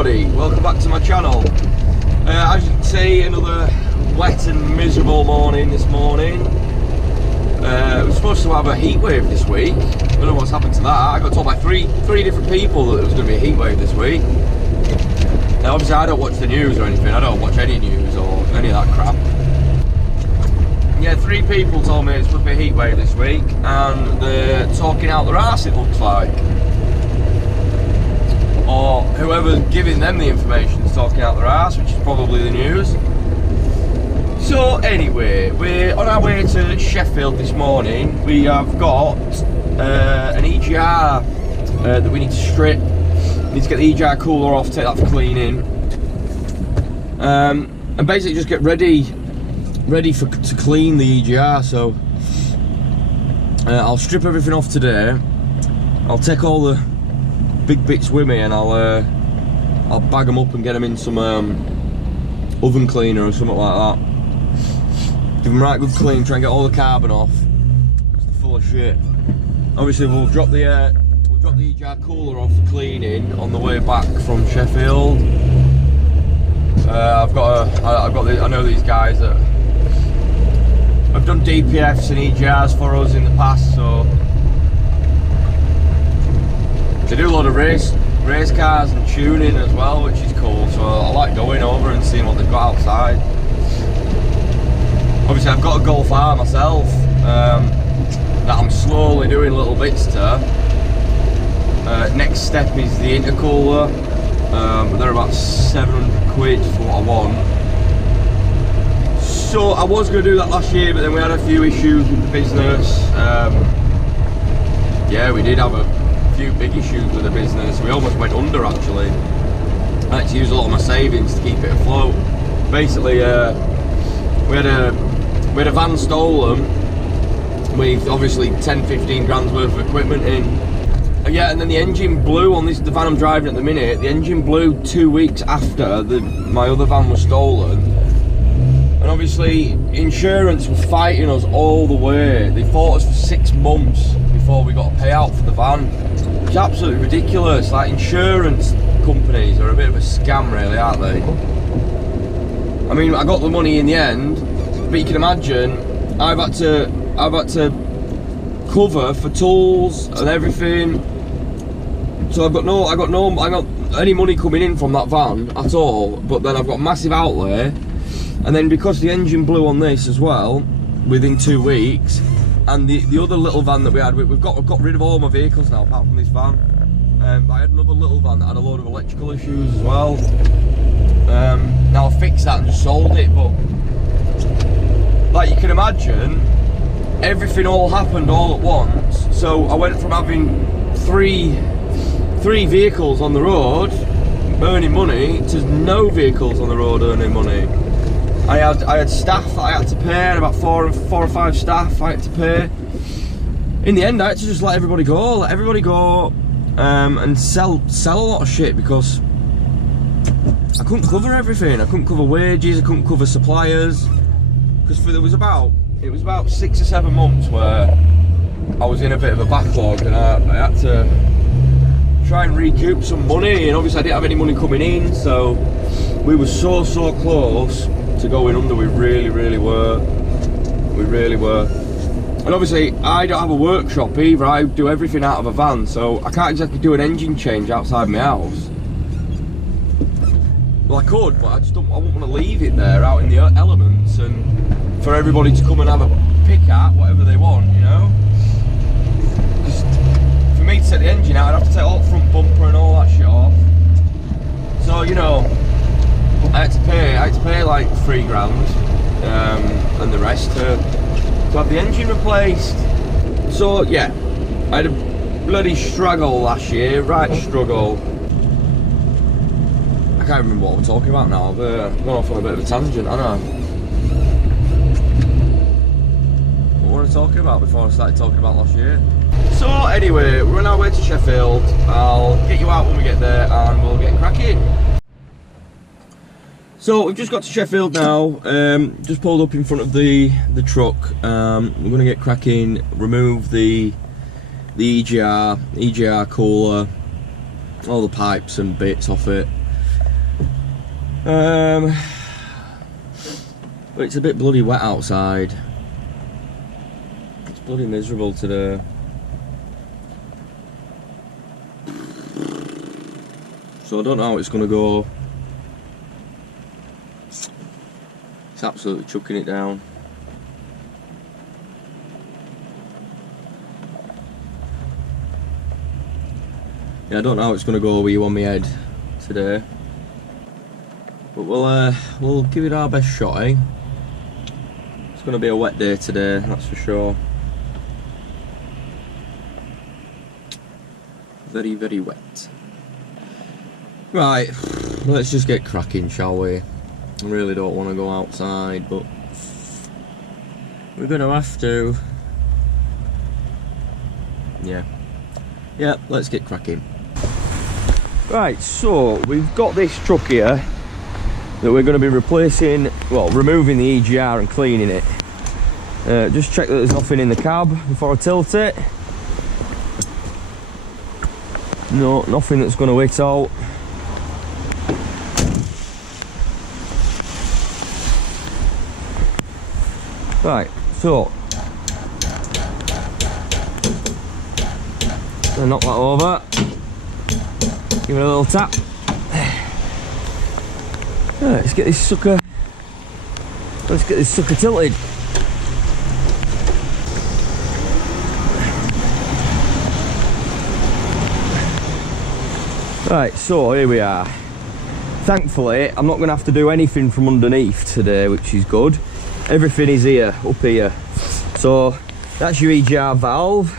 everybody, welcome back to my channel. As you can see, another wet and miserable morning this morning. We're supposed to have a heat wave this week. I don't know what's happened to that. I got told by three different people that there was going to be a heat wave this week. Now obviously I don't watch the news or anything, I don't watch any news or any of that crap. Yeah, 3 people told me it's supposed to be a heat wave this week, and they're talking out their arse, it looks like. Or whoever's giving them the information is talking out their arse, which is probably the news. So anyway, we're on our way to Sheffield this morning. We have got an EGR that we need to strip. We need to get the EGR cooler off, take that for cleaning, and basically just get ready to clean the EGR. So I'll strip everything off today. I'll take all the big bits with me, and I'll bag them up and get them in some oven cleaner or something like that. Give them right good clean, try and get all the carbon off. It's full of shit. Obviously we'll drop the EGR cooler off for cleaning on the way back from Sheffield. I know these guys that have done DPFs and EGRs for us in the past, so they do a lot of race cars and tuning as well, which is cool. So I like going over and seeing what they've got outside. Obviously I've got a Golf R myself that I'm slowly doing little bits to. Next step is the intercooler. They're about 700 quid for what I want. So I was going to do that last year, but then we had a few issues with the business. Yeah, we did have a few big issues with the business. We almost went under actually. I had to use a lot of my savings to keep it afloat. Basically, we had a van stolen with obviously 10-15 grand's worth of equipment in. Yeah, and then the engine blew on the van I'm driving at the minute. The engine blew 2 weeks after my other van was stolen. And obviously insurance was fighting us all the way. They fought us for 6 months before we got a payout for the van. It's absolutely ridiculous. Like, insurance companies are a bit of a scam really, aren't they? I mean, I got the money in the end, but you can imagine I've had to cover for tools and everything. So I got any money coming in from that van at all, but then I've got a massive outlay. And then because the engine blew on this as well within 2 weeks, and the other little van that we had, I've got rid of all my vehicles now apart from this van. I had another little van that had a load of electrical issues as well. Now I fixed that and just sold it, but like you can imagine, everything all happened all at once. So I went from having three vehicles on the road earning money to no vehicles on the road earning money. I had staff that I had to pay. I had about four or five staff I had to pay. In the end I had to just let everybody go, and sell a lot of shit because I couldn't cover everything. I couldn't cover wages, I couldn't cover suppliers, because it was about 6 or 7 months where I was in a bit of a backlog, and I had to try and recoup some money, and obviously I didn't have any money coming in, so we were so close to going under. We really were. And obviously I don't have a workshop either. I do everything out of a van, so I can't exactly do an engine change outside my house. Well, I could, but I wouldn't want to leave it there out in the elements and for everybody to come and have a pick at whatever they want, you know? Because for me to take the engine out, I'd have to take all the front bumper and all that shit off. So, you know, I had to pay like 3 grand and the rest to have the engine replaced. So yeah, I had a bloody struggle last year, right struggle. I can't remember what I'm talking about now. I've gone off on a bit of a tangent, I know. What were I talking about before I started talking about last year? So anyway, we're on our way to Sheffield. I'll get you out when we get there and we'll get cracking. So we've just got to Sheffield now, just pulled up in front of the truck. We're going to get cracking, remove the EGR cooler, all the pipes and bits off it. But it's a bit bloody wet outside. It's bloody miserable today. So I don't know how it's going to go. It's absolutely chucking it down. Yeah, I don't know how it's going to go with you on my head today. But we'll give it our best shot, eh? It's going to be a wet day today, that's for sure. Very, very wet. Right, let's just get cracking, shall we? I really don't want to go outside, but we're going to have to. Yeah, let's get cracking. Right, so we've got this truck here that we're going to be replacing, well, removing the EGR and cleaning it. Just check that there's nothing in the cab before I tilt it. No, nothing that's going to hit out. Right, so I'll knock that over. Give it a little tap. Right, let's get this sucker tilted. Right, so here we are. Thankfully, I'm not going to have to do anything from underneath today, which is good. Everything is here, up here. So that's your EGR valve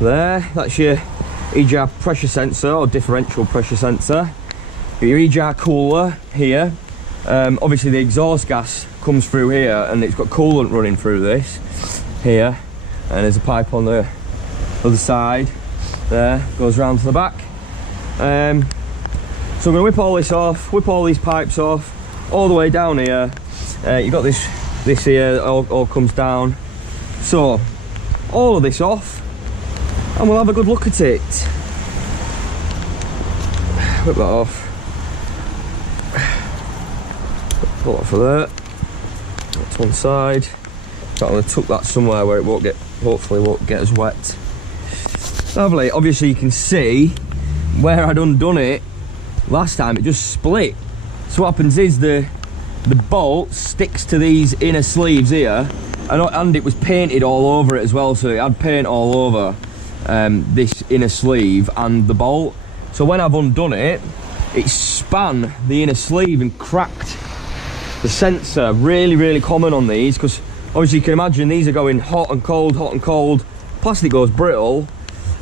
there. That's your EGR pressure sensor or differential pressure sensor. Your EGR cooler here. Obviously the exhaust gas comes through here and it's got coolant running through this here, and there's a pipe on the other side there, goes round to the back. So I'm going to whip all this off, whip all these pipes off, all the way down here. You've got this here that all comes down. So all of this off and we'll have a good look at it. Whip that off. Pull that for there. That's one side. I'm going to tuck that somewhere where it won't get, hopefully won't get as wet. Lovely. Obviously you can see where I'd undone it last time, it just split. So what happens is the bolt sticks to these inner sleeves here, and it was painted all over it as well, so it had paint all over this inner sleeve and the bolt. So when I've undone it, it span the inner sleeve and cracked the sensor. Really common on these, because obviously you can imagine these are going hot and cold. Plastic goes brittle,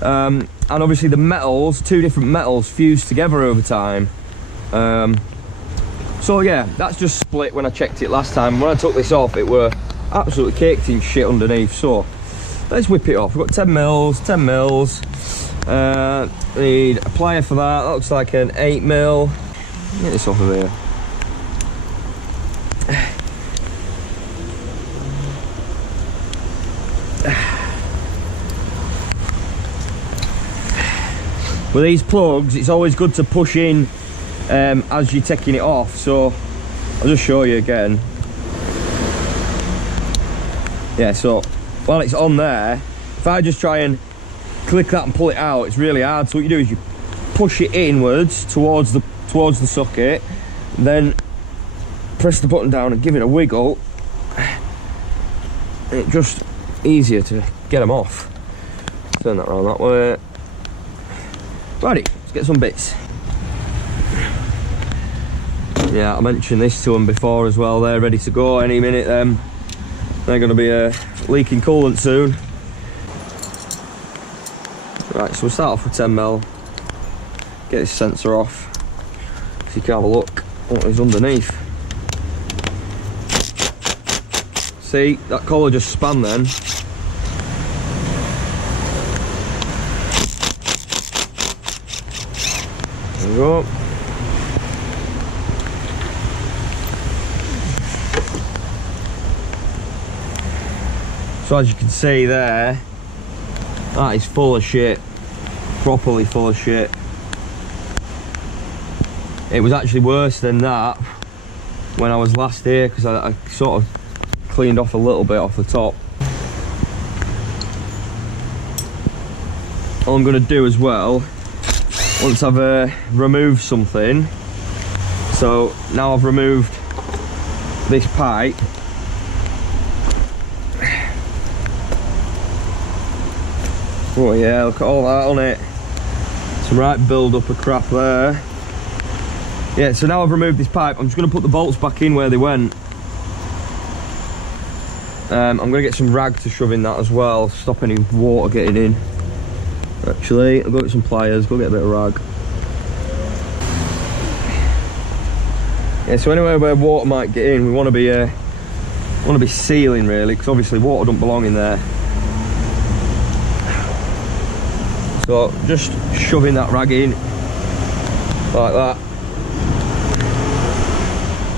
and obviously the metals, two different metals, fuse together over time. So yeah, that's just split when I checked it last time. When I took this off, it were absolutely caked in shit underneath. So let's whip it off. We've got 10 mils. Need a plier for that. That looks like an 8 mil. Get this off of here. With these plugs, it's always good to push in as you're taking it off. So I'll just show you again. Yeah, so while it's on there, if I just try and click that and pull it out, it's really hard. So what you do is you push it inwards towards the socket, then press the button down and give it a wiggle. It's just easier to get them off. Turn that around that way. Righty, let's get some bits. Yeah, I mentioned this to them before as well. They're ready to go any minute. They're going to be leaking coolant soon. Right, so we'll start off with 10 mil. Get this sensor off, so you can have a look what is underneath. See, that collar just span then. There we go. So as you can see there, that is full of shit, properly full of shit. it was actually worse than that when I was last here, because I sort of cleaned off a little bit off the top. All I'm going to do as well, once I've removed something, so now I've removed this pipe, oh yeah, look at all that on it, some right build up of crap there. Yeah, so now I've removed this pipe, I'm just going to put the bolts back in where they went. I'm going to get some rag to shove in that as well, stop any water getting in. Actually, I'll go get some pliers, go get a bit of rag. Yeah, so anywhere where water might get in, we want to be sealing really, because obviously water don't belong in there. So just shoving that rag in like that,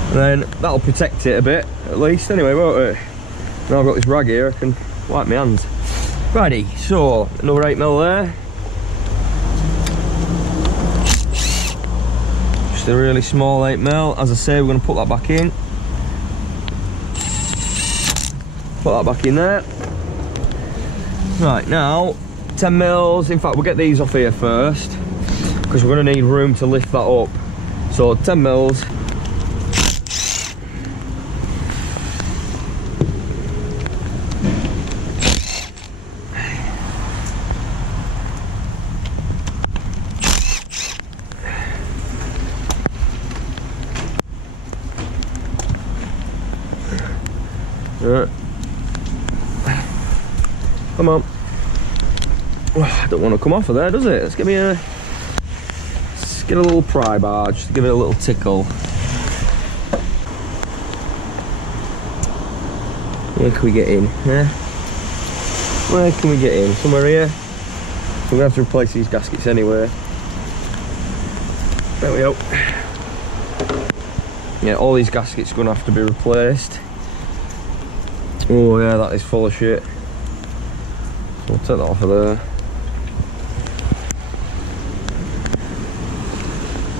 and then that'll protect it a bit at least. Anyway, won't it? Now I've got this rag here, I can wipe my hands. Righty, so another 8mm there. Just a really small 8mm. As I say, we're going to put that back in. Put that back in there. Right, now 10mm. In fact, we'll get these off here first, because we're going to need room to lift that up. So 10mm. Come on. Oh, I don't want to come off of there, does it? Let's get a little pry bar, just to give it a little tickle. Where can we get in? Yeah. Where can we get in? Somewhere here? We're gonna have to replace these gaskets anyway. There we go. Yeah, all these gaskets are gonna have to be replaced. Oh yeah, that is full of shit. So we'll take that off of there.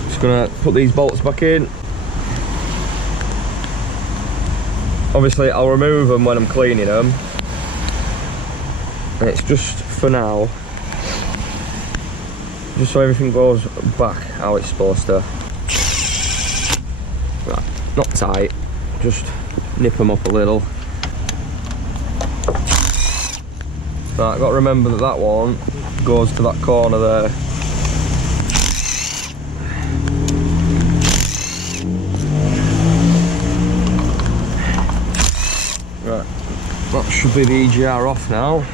Just gonna put these bolts back in. Obviously I'll remove them when I'm cleaning them. And it's just for now, just so everything goes back how it's supposed to. Right, not tight, just nip them up a little. Right, I've got to remember that that one goes to that corner there. Right, that should be the EGR off now.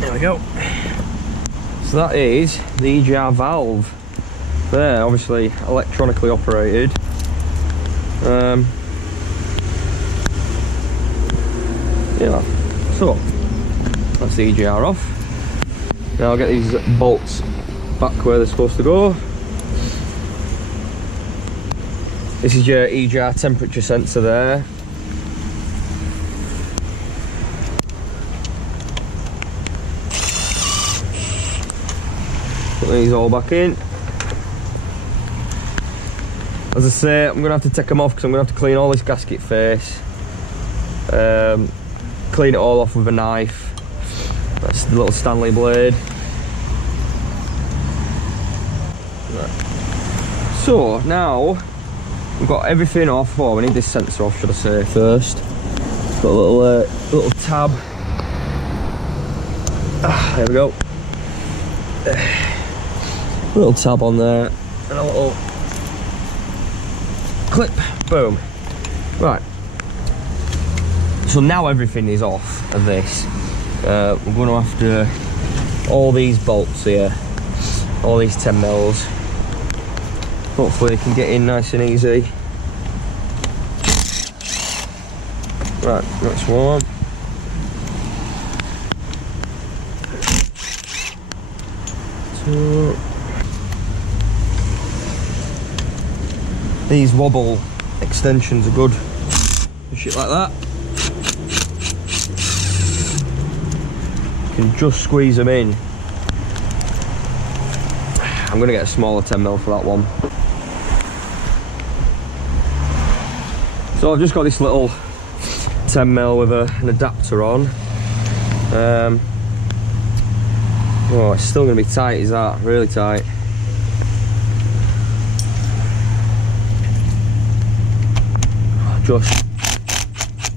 There we go. So that is the EGR valve there, obviously electronically operated. Yeah, so that's the EGR off. Now I'll get these bolts back where they're supposed to go. This is your EGR temperature sensor there. Put these all back in. As I say, I'm going to have to take them off because I'm going to have to clean all this gasket face. Clean it all off with a knife. That's the little Stanley blade. Right. So now we've got everything off. Oh, we need this sensor off, should I say, first. It's got a little tab. There we go. A little tab on there and a little clip. Boom. Right. So now everything is off of this. We're going to have to, all these bolts here, all these 10mm, hopefully they can get in nice and easy. Right, that's one. Two. These wobble extensions are good and shit like that. You can just squeeze them in I'm gonna get a smaller 10mm for that one. So I've just got this little 10mm with an adapter on. Oh, it's still gonna be tight, is that? Really tight.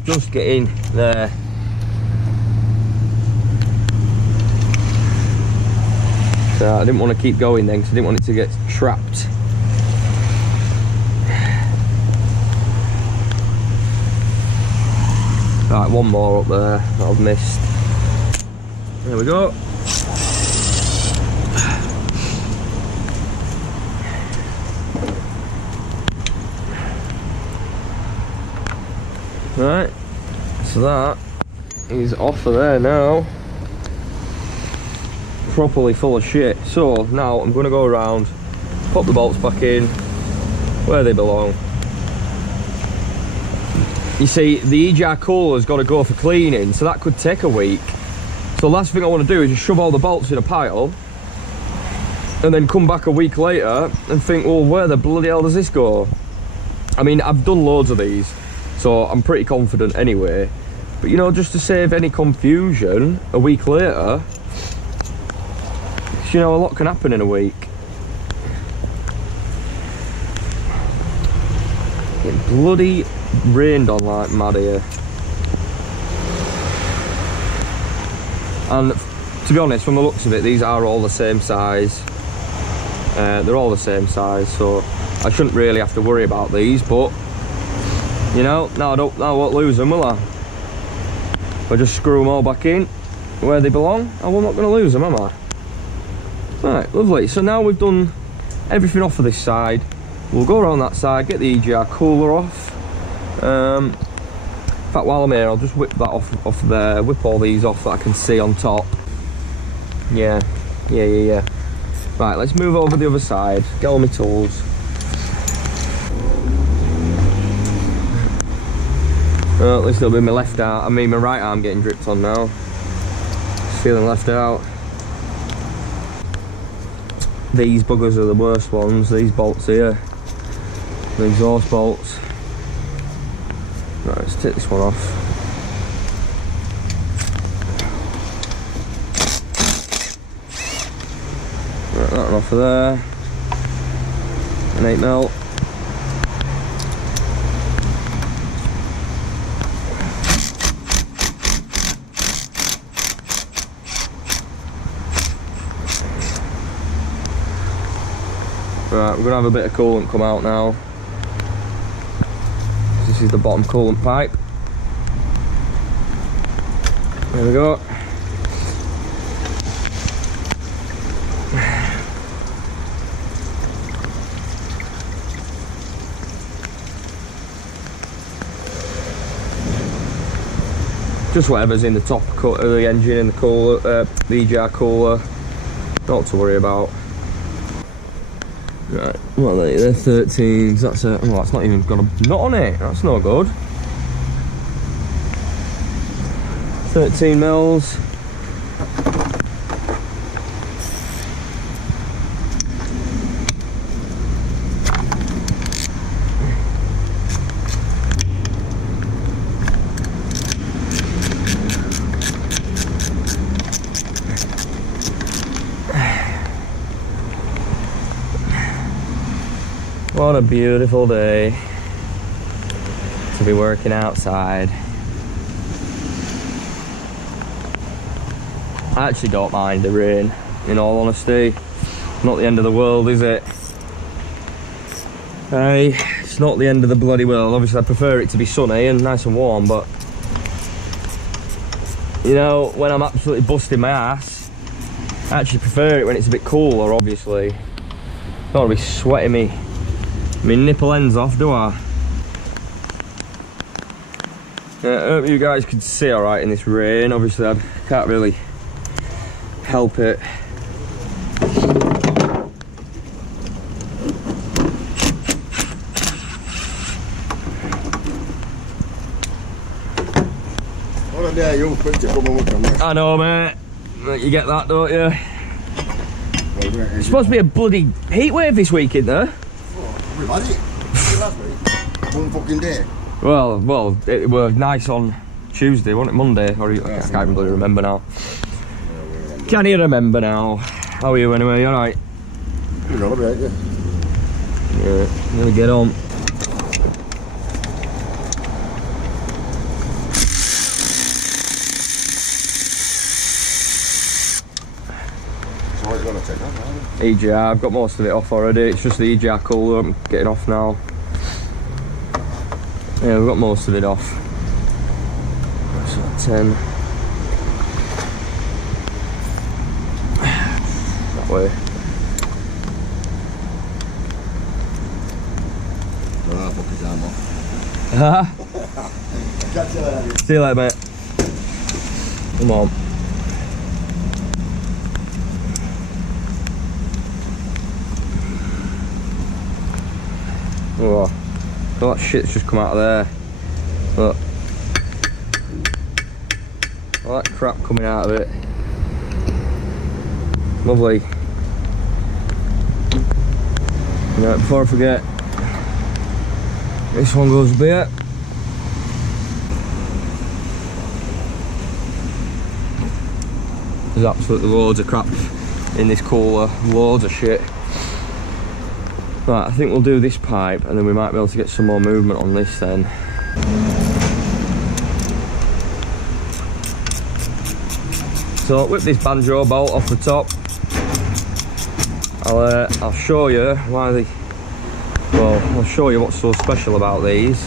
Just get in there. So I didn't want to keep going then because I didn't want it to get trapped. Right, one more up there that I've missed. There we go. Right, so that is off of there now. Properly full of shit. So now I'm going to go around, pop the bolts back in where they belong. You see, the EGR cooler's got to go for cleaning, so that could take a week. So last thing I want to do is just shove all the bolts in a pile and then come back a week later and think, well, where the bloody hell does this go? I mean, I've done loads of these, so I'm pretty confident anyway. But you know, just to save any confusion a week later, you know, a lot can happen in a week. It bloody rained on like mad here. And to be honest, from the looks of it, these are all the same size. They're all the same size, so I shouldn't really have to worry about these, but you know, now I won't lose them, will I? If I just screw them all back in where they belong, I'm not going to lose them, am I? Right, lovely. So now we've done everything off of this side. We'll go around that side, get the EGR cooler off. In fact, while I'm here, I'll just whip that off there, whip all these off that I can see on top. Yeah. Right, let's move over the other side, get all my tools. Oh, at least it'll be my left arm, I mean my right arm getting dripped on now. Just feeling left out. These buggers are the worst ones, these bolts here. The exhaust bolts. Right, let's take this one off. Right, that one off of there. An 8mm. Right, we're going to have a bit of coolant come out now. This is the bottom coolant pipe. There we go. Just whatever's in the top of the engine and the cooler, the EGR cooler. Not to worry about. Right, what are they? They're 13s. That's a. Oh, that's not even got a nut on it. That's no good. 13 mils. What a beautiful day to be working outside. I actually don't mind the rain, in all honesty. Not the end of the world, is it? Hey, it's not the end of the bloody world. Obviously I prefer it to be sunny and nice and warm, but you know, when I'm absolutely busting my ass, I actually prefer it when it's a bit cooler, obviously. Don't want to be sweating me nipple ends off, do I? I hope you guys can see alright in this rain. Obviously I can't really help it. I know, mate. You get that, don't you? It's supposed to be a bloody heat wave this week, isn't there? Oh, we've had it. Last week. One fucking day. Well, it was nice on Tuesday, wasn't it? Monday? Or I can't really remember now. Can you remember now? How are you anyway? You alright? You're all right, yeah. Yeah, I'm gonna get on. So it's gonna take that now. EGR, I've got most of it off already. It's just the EGR cooler I'm getting off now. Yeah, we've got most of it off. So 10. That way. Oh, fuck his arm off. Haha. Catch you later. See you later, mate. Come on. Oh, all that shit's just come out of there. Look. All that crap coming out of it. Lovely. Right, before I forget, this one goes a bit. There's absolutely loads of crap in this cooler, loads of shit. Right, I think we'll do this pipe and then we might be able to get some more movement on this then. So whip this banjo bolt off the top. I'll show you why they. Well, I'll show you what's so special about these.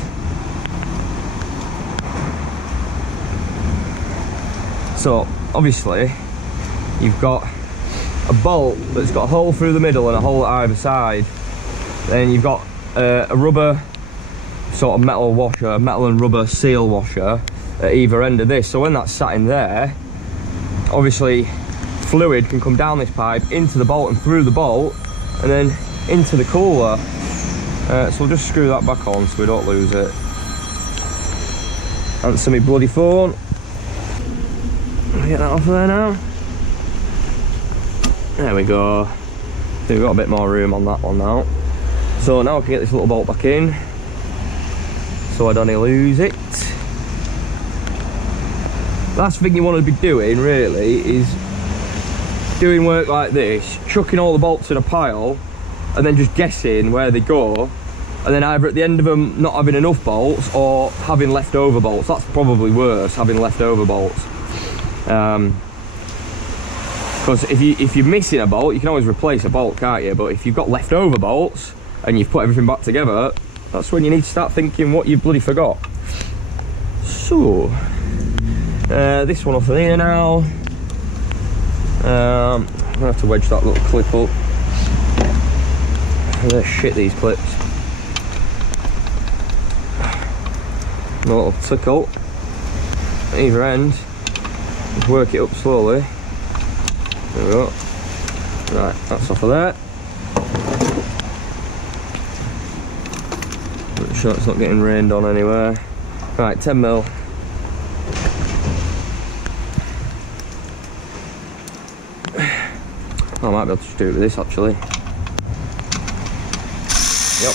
So obviously, you've got a bolt that's got a hole through the middle and a hole at either side. Then you've got a rubber sort of metal washer, metal and rubber seal washer at either end of this. So when that's sat in there, obviously fluid can come down this pipe into the bolt and through the bolt and then into the cooler. So we'll just screw that back on so we don't lose it. Answer me bloody phone. Get that off of there now. There we go. I think we've got a bit more room on that one now. So now I can get this little bolt back in so I don't lose it. Last thing you want to be doing really is doing work like this, chucking all the bolts in a pile and then just guessing where they go, and then either at the end of them not having enough bolts or having leftover bolts. That's probably worse, having leftover bolts. Because if you're missing a bolt, you can always replace a bolt, can't you? But if you've got leftover bolts and you've put everything back together, that's when you need to start thinking what you've bloody forgot. So this one off of here now. I'm gonna have to wedge that little clip up. They're shit, these clips. A little tickle either end. Just work it up slowly. There we go. Right, that's off of there. Make sure it's not getting rained on anywhere. Right, 10mm. I might be able to just do it with this actually. Yep.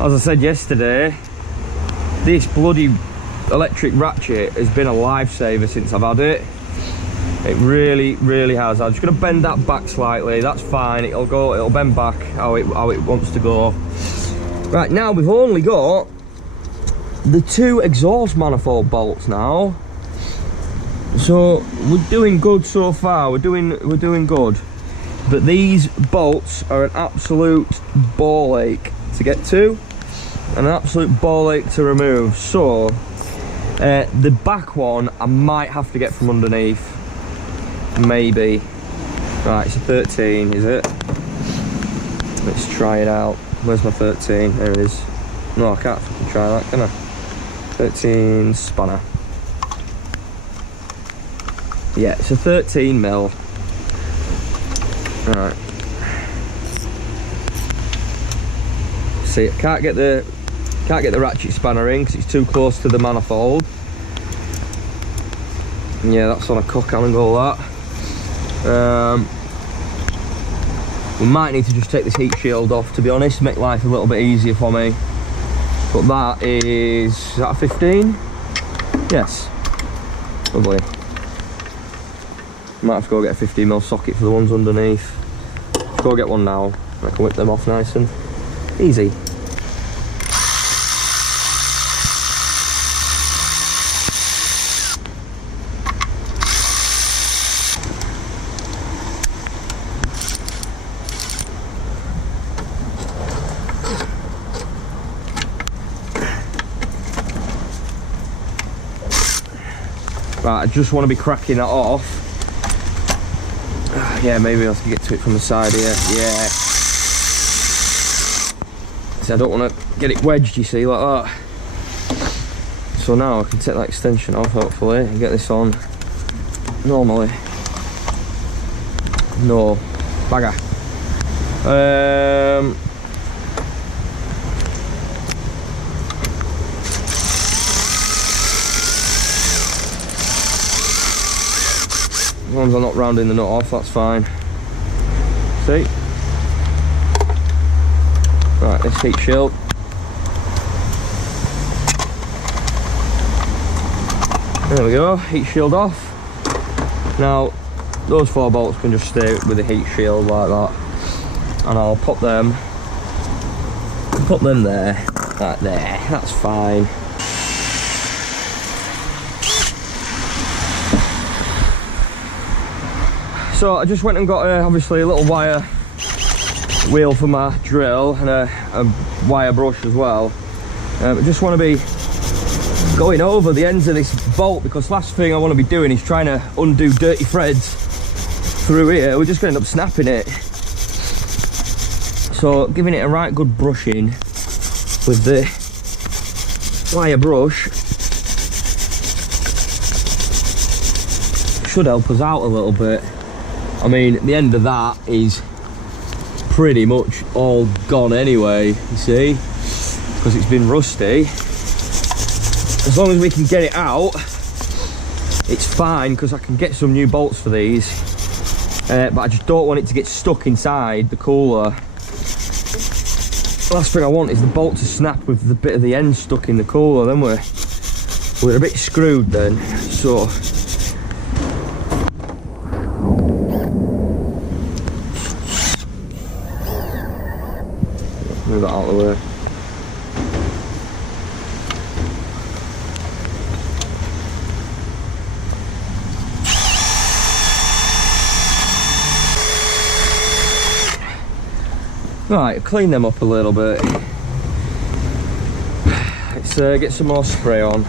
As I said yesterday, this bloody electric ratchet has been a lifesaver since I've had it. It really, really has. I'm just going to bend that back slightly. That's fine. It'll bend back how it wants to go. Right, now we've only got the 2 exhaust manifold bolts now, so we're doing good so far. We're doing good, but these bolts are an absolute ball ache to get to and an absolute ball ache to remove. So the back one I might have to get from underneath, maybe. Right, it's a 13, is it? Let's try it out. Where's my 13? There it is. No, I can't fucking try that, can I? 13 spanner. Yeah, it's a 13mm. Right. See, I can't get Can't get the ratchet spanner in because it's too close to the manifold. And yeah, that's on a cock angle, that. We might need to just take this heat shield off, to be honest, make life a little bit easier for me. But that is that a 15? Yes. Lovely. Might have to go get a 15mm socket for the ones underneath. Let's go get one now. I can whip them off nice and easy. Right, I just want to be cracking that off. Yeah, maybe I can get to it from the side here. Yeah. See, I don't want to get it wedged, you see, like that. So now I can take that extension off, hopefully, and get this on normally. No. Bagger. As long as I'm not rounding the nut off, that's fine. See? Right, this heat shield. There we go, heat shield off. Now, those 4 bolts can just stay with the heat shield like that. And I'll pop them there, right there, that's fine. So I just went and got obviously a little wire wheel for my drill and a wire brush as well. I just want to be going over the ends of this bolt because last thing I want to be doing is trying to undo dirty threads through here. We're just going to end up snapping it. So giving it a right good brushing with the wire brush should help us out a little bit. I mean, the end of that is pretty much all gone anyway, you see, because it's been rusty. As long as we can get it out, it's fine, because I can get some new bolts for these, but I just don't want it to get stuck inside the cooler. The last thing I want is the bolt to snap with the bit of the end stuck in the cooler, then we're a bit screwed then. So move that out of the way. Right, clean them up a little bit. Let's get some more spray on.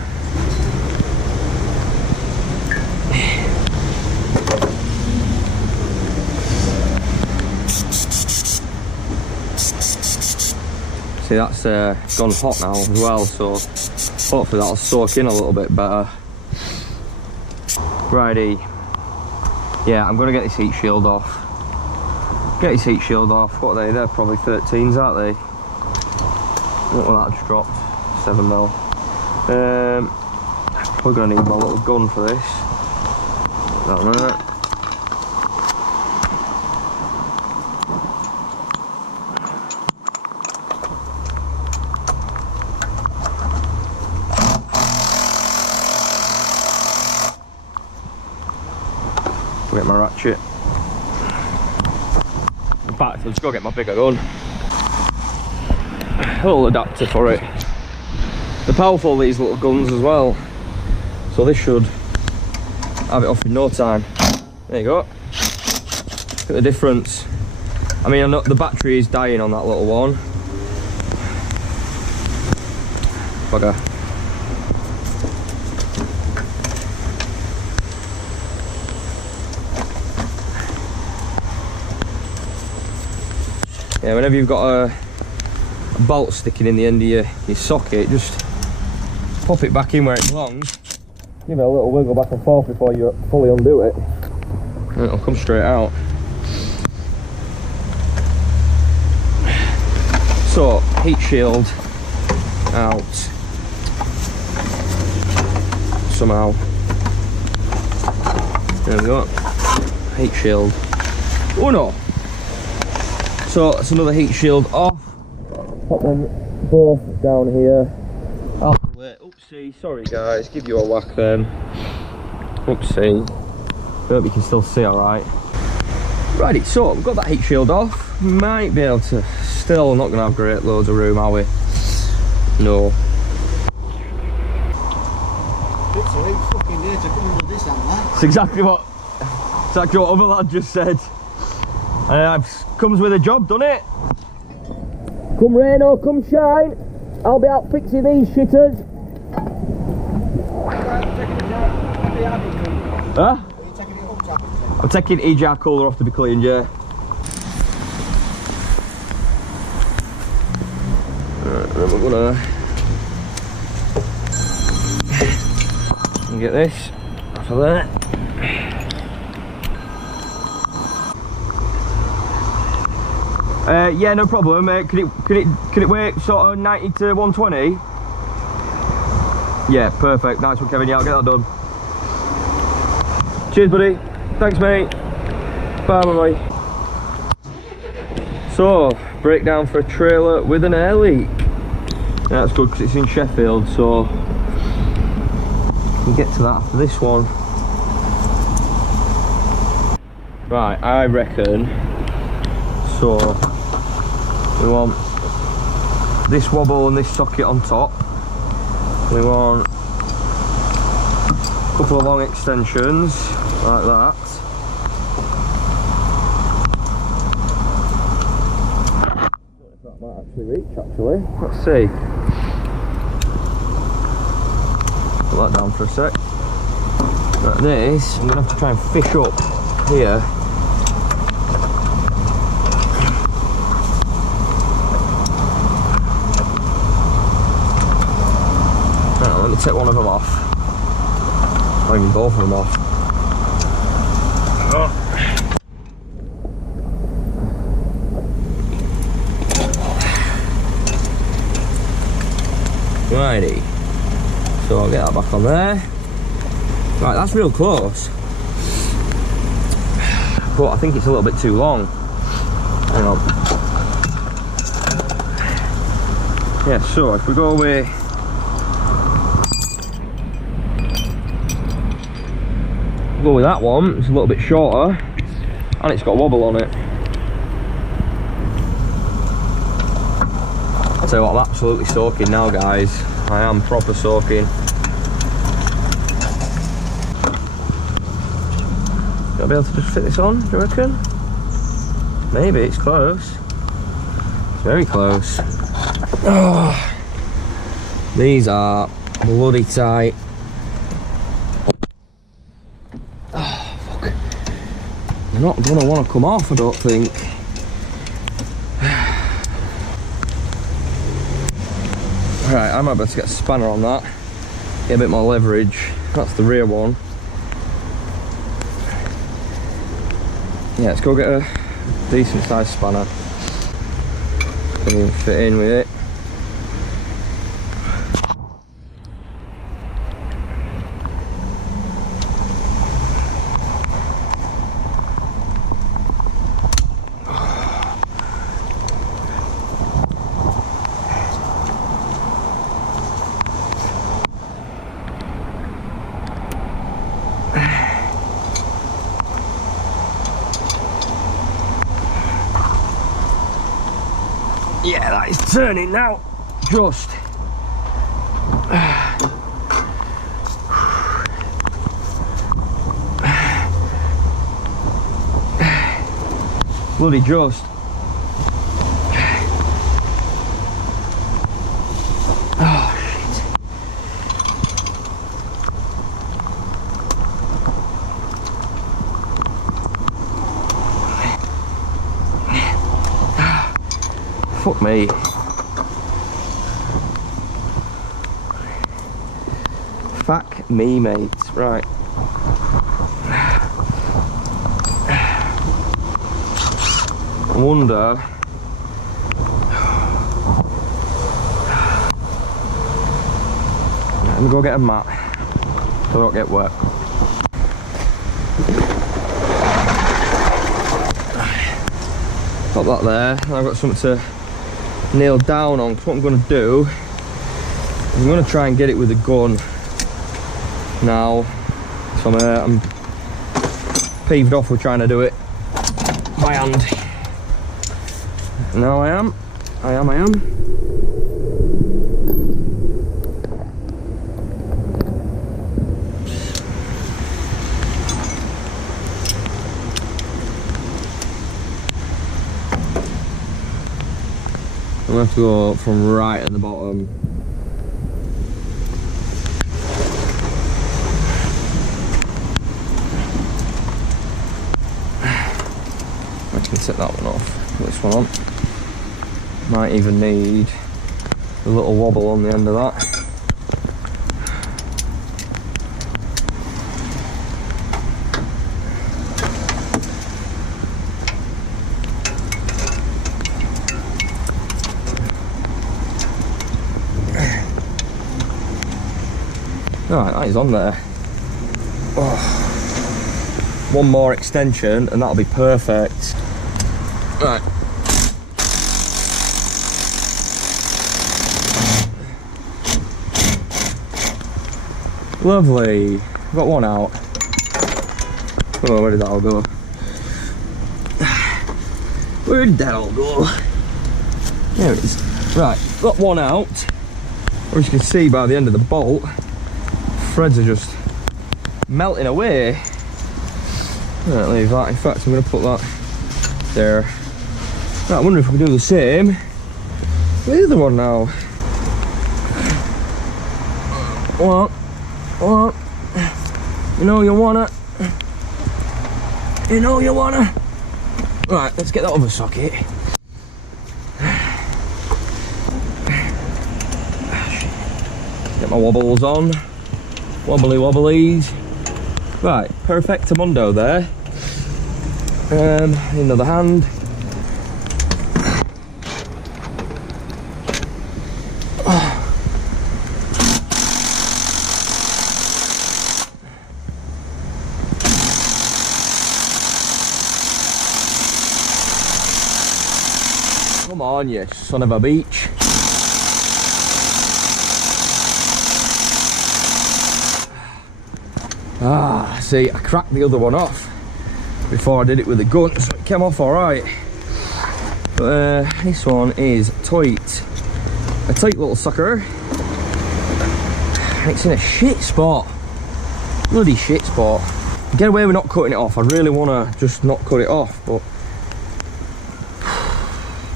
See, that's gone hot now as well, so hopefully that'll soak in a little bit better. Righty. Yeah, I'm gonna get this heat shield off. Get his heat shield off. What are they? They're probably 13s, aren't they? What was that just dropped? 7mm. We're gonna need my little gun for this. Put that there. Get my ratchet. In fact, let's go get my bigger gun. A little adapter for it. They're powerful, these little guns as well. So this should have it off in no time. There you go. Look at the difference. I mean, I know the battery is dying on that little one. Bugger. Yeah, whenever you've got a bolt sticking in the end of your socket, just pop it back in where it belongs. Give it a little wiggle back and forth before you fully undo it. And it'll come straight out. So, heat shield. out somehow. There we go. Heat shield. Oh no! So that's another heat shield off. Put them both down here. Oh, wait, oopsie, sorry guys, give you a whack then. Oopsie. Hope you can still see alright. Righty, so we've got that heat shield off. Might be able to, still not gonna have great loads of room, are we? No. It's exactly what other lad just said. Comes with a job, doesn't it? Come rain or come shine, I'll be out fixing these shitters. Huh? I'm taking EJR cooler off to be cleaned, yeah. Right, then we're gonna get this off of there. Yeah, no problem. Can it wait sort of 90 to 120? Yeah, perfect. Nice one, Kevin. Yeah, I'll get that done. Cheers, buddy. Thanks, mate. Bye, bye. So, breakdown for a trailer with an air leak. Yeah, that's good because it's in Sheffield, so we'll get to that after this one. Right, I reckon. So, we want this wobble and this socket on top. We want a couple of long extensions like that. That might actually reach, actually. Let's see. Put that down for a sec. Right, this I'm gonna have to try and fish up here. Let me take one of them off. Or even both of them off. Righty. So I'll get that back on there. Right, that's real close. But I think it's a little bit too long. Hang on. Yeah, so if we go away. Go with that one, it's a little bit shorter and it's got wobble on it. I'll tell you what, I'm absolutely soaking now, guys. I am proper soaking. Gonna be able to just fit this on, do you reckon? Maybe, it's close. It's very close. Oh, these are bloody tight. Not gonna want to come off, I don't think. Right, I might be able to get a spanner on that, get a bit more leverage. That's the rear one. Yeah, let's go get a decent sized spanner. Can even fit in with it. Yeah, that is turning now. Just. Bloody just. Oh, shit. Fuck me. Fuck me, mates. Right. I wonder. I'm gonna go get a mat so I don't get wet. Got that there, and I've got something to nail down on. What I'm gonna do, I'm gonna try and get it with a gun now. So I'm peeved off with trying to do it by hand. Now I am. I'm gonna have to go from right at the bottom. I can set that one off, put this one on. Might even need a little wobble on the end of that. Right, that is on there. Oh. One more extension and that'll be perfect. Right. Lovely. Got one out. Oh, where did that all go? Where did that all go? There it is. Right, got one out. As you can see by the end of the bolt, threads are just melting away. Right, leave that. In fact, I'm going to put that there. Right, I wonder if we can do the same with the other one now. What? You know you wanna. You know you wanna. Right, let's get that other socket. Get my wobbles on. Wobbly wobblies. Right, perfectamundo there. Another hand. Come on, you son of a beach. Ah, see, I cracked the other one off before I did it with the gun, so it came off alright. But this one is tight. A tight little sucker. It's in a shit spot. Bloody shit spot. Get away with not cutting it off. I really want to just not cut it off, but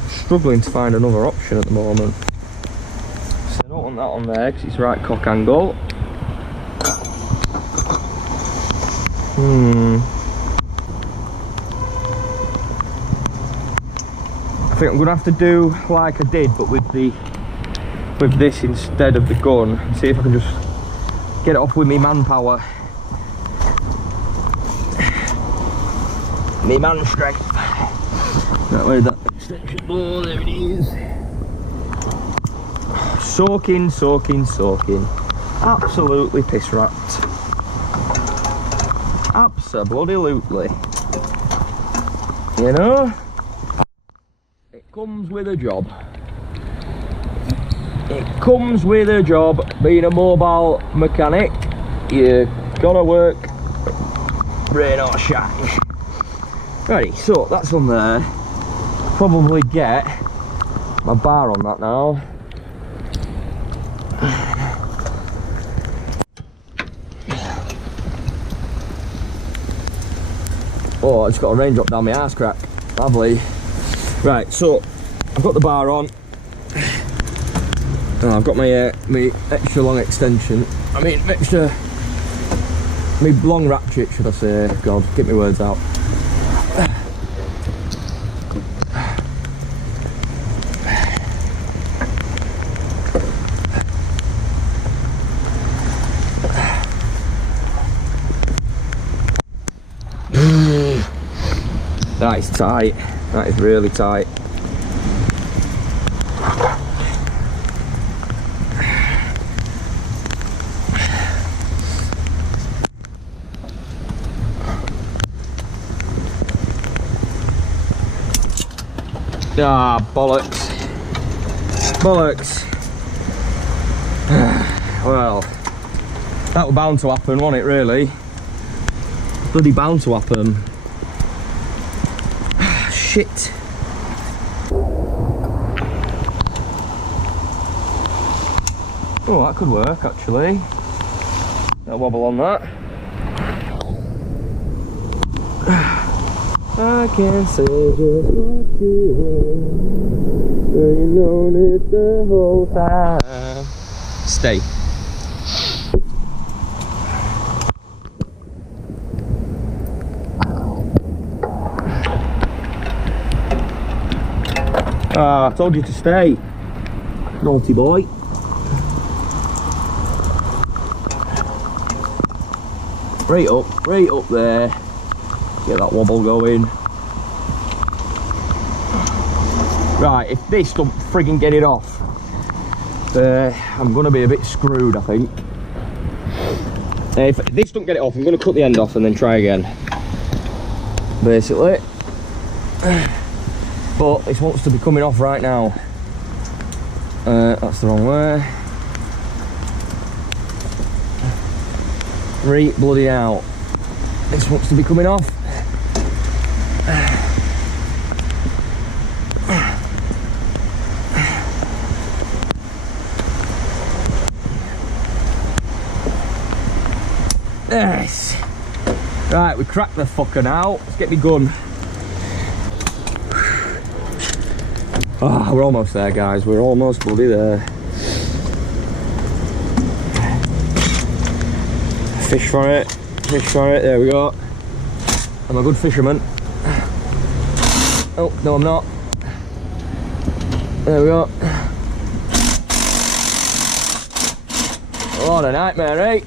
struggling to find another option at the moment. So I don't want that on there because it's right cock angle. I think I'm gonna have to do like I did, but with this instead of the gun. See if I can just get it off with me manpower. Me man strength. Right, where's that extension ball? There it is. Soaking. Absolutely piss wrapped. Abso-bloody-lutely. You know? It comes with a job. It comes with a job. Being a mobile mechanic, you gotta work, rain or shine. Righty, so that's on there. Probably get my bar on that now. Oh, I just got a raindrop down my arse crack. Lovely. Right, so I've got the bar on. And I've got my extra long extension. I mean, my long ratchet, should I say. God, get my words out. That is tight. That is really tight. Ah, bollocks. Bollocks. Well, that was bound to happen, wasn't it, really? Bloody bound to happen. Shit. Oh, that could work, actually. A wobble on that. I can't say just what you want, but you known it the whole time. Stay. Ah, I told you to stay. Naughty boy. Right up there. Get that wobble going. Right, if this don't frigging get it off, I'm gonna be a bit screwed, I think. If this don't get it off, I'm gonna cut the end off and then try again. Basically. But this wants to be coming off right now. That's the wrong way. Right bloody out. This wants to be coming off. Yes. Right, we cracked the fucker now. Let's get me gun. Ah, we're almost there, guys. We're almost bloody there. Fish for it. Fish for it. There we go. I'm a good fisherman. Oh, no, I'm not. There we go. What a nightmare, eh?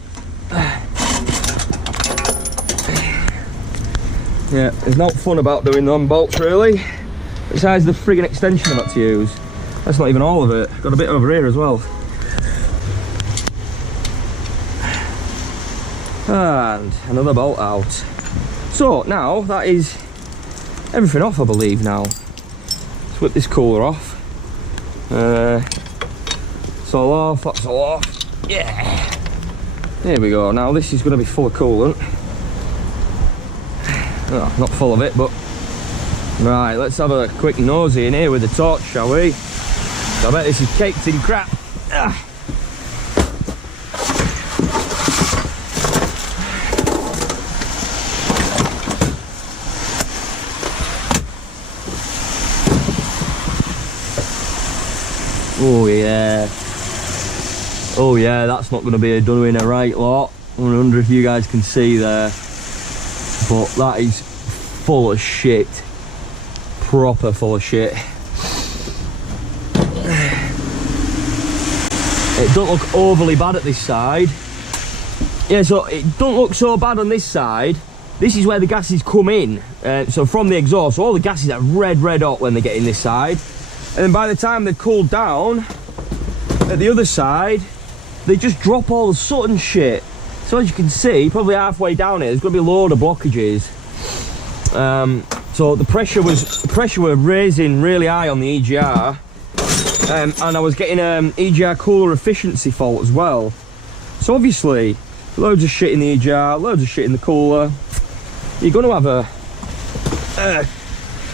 Yeah, there's no fun about doing them bolts, really. Besides the friggin' extension I've had to use. That's not even all of it. Got a bit over here as well. And another bolt out. So now that is everything off, I believe now. Let's whip this cooler off. It's all off, that's all off. Yeah. Here we go. Now this is going to be full of coolant. Oh, not full of it, but right, let's have a quick nosy in here with the torch, shall we? I bet this is caked in crap. Ah. Oh yeah. Oh yeah, that's not going to be a done in a right lot. I wonder if you guys can see there. But that is full of shit. Proper full of shit. It don't look overly bad at this side. Yeah, so it don't look so bad on this side. This is where the gases come in. So from the exhaust, so all the gases are red hot when they get in this side. And then by the time they've cooled down, at the other side, they just drop all the soot and shit. So as you can see, probably halfway down here, there's going to be a load of blockages. So the pressure was raising really high on the EGR, and I was getting EGR cooler efficiency fault as well. So obviously, loads of shit in the EGR, loads of shit in the cooler. You're going to have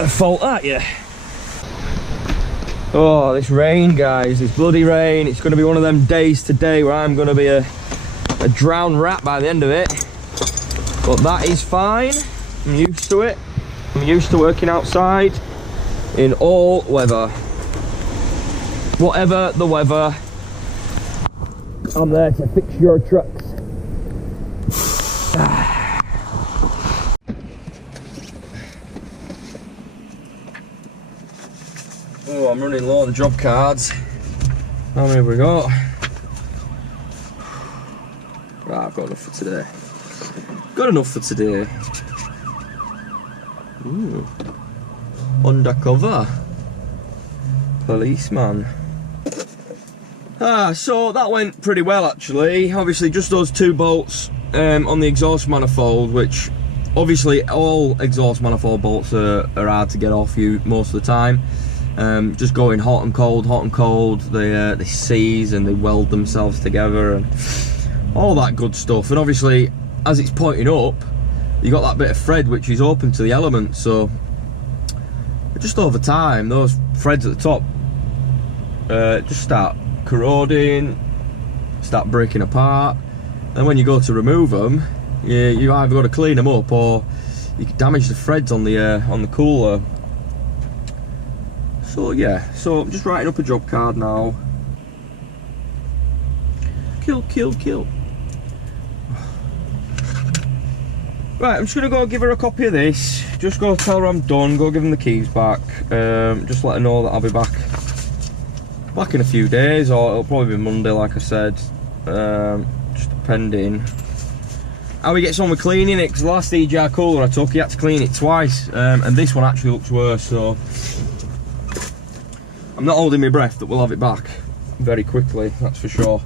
a fault, aren't you? Oh, this rain, guys, this bloody rain. It's going to be one of them days today where I'm going to be a drowned rat by the end of it. But that is fine. I'm used to it. I'm used to working outside in all weather. Whatever the weather, I'm there to fix your trucks. Oh, I'm running low on job cards. How many have we got? Right, I've got enough for today. Got enough for today. Ooh. Undercover policeman. So that went pretty well actually. Obviously just those two bolts on the exhaust manifold, which obviously all exhaust manifold bolts are hard to get off you most of the time. just going hot and cold. They seize and they weld themselves together and all that good stuff. And obviously, as it's pointing up, you got that bit of thread which is open to the elements. So just over time, those threads at the top just start corroding, start breaking apart. And when you go to remove them, you either got to clean them up or you can damage the threads on the cooler. So yeah, so I'm just writing up a job card now. Kill. Right, I'm just gonna go give her a copy of this. Just go tell her I'm done. Go give them the keys back. Just let her know that I'll be back in a few days, or it'll probably be Monday, like I said. Just depending how he gets on with cleaning it. Because the last EGR cooler I took, he had to clean it twice, and this one actually looks worse. So I'm not holding my breath that we'll have it back very quickly. That's for sure.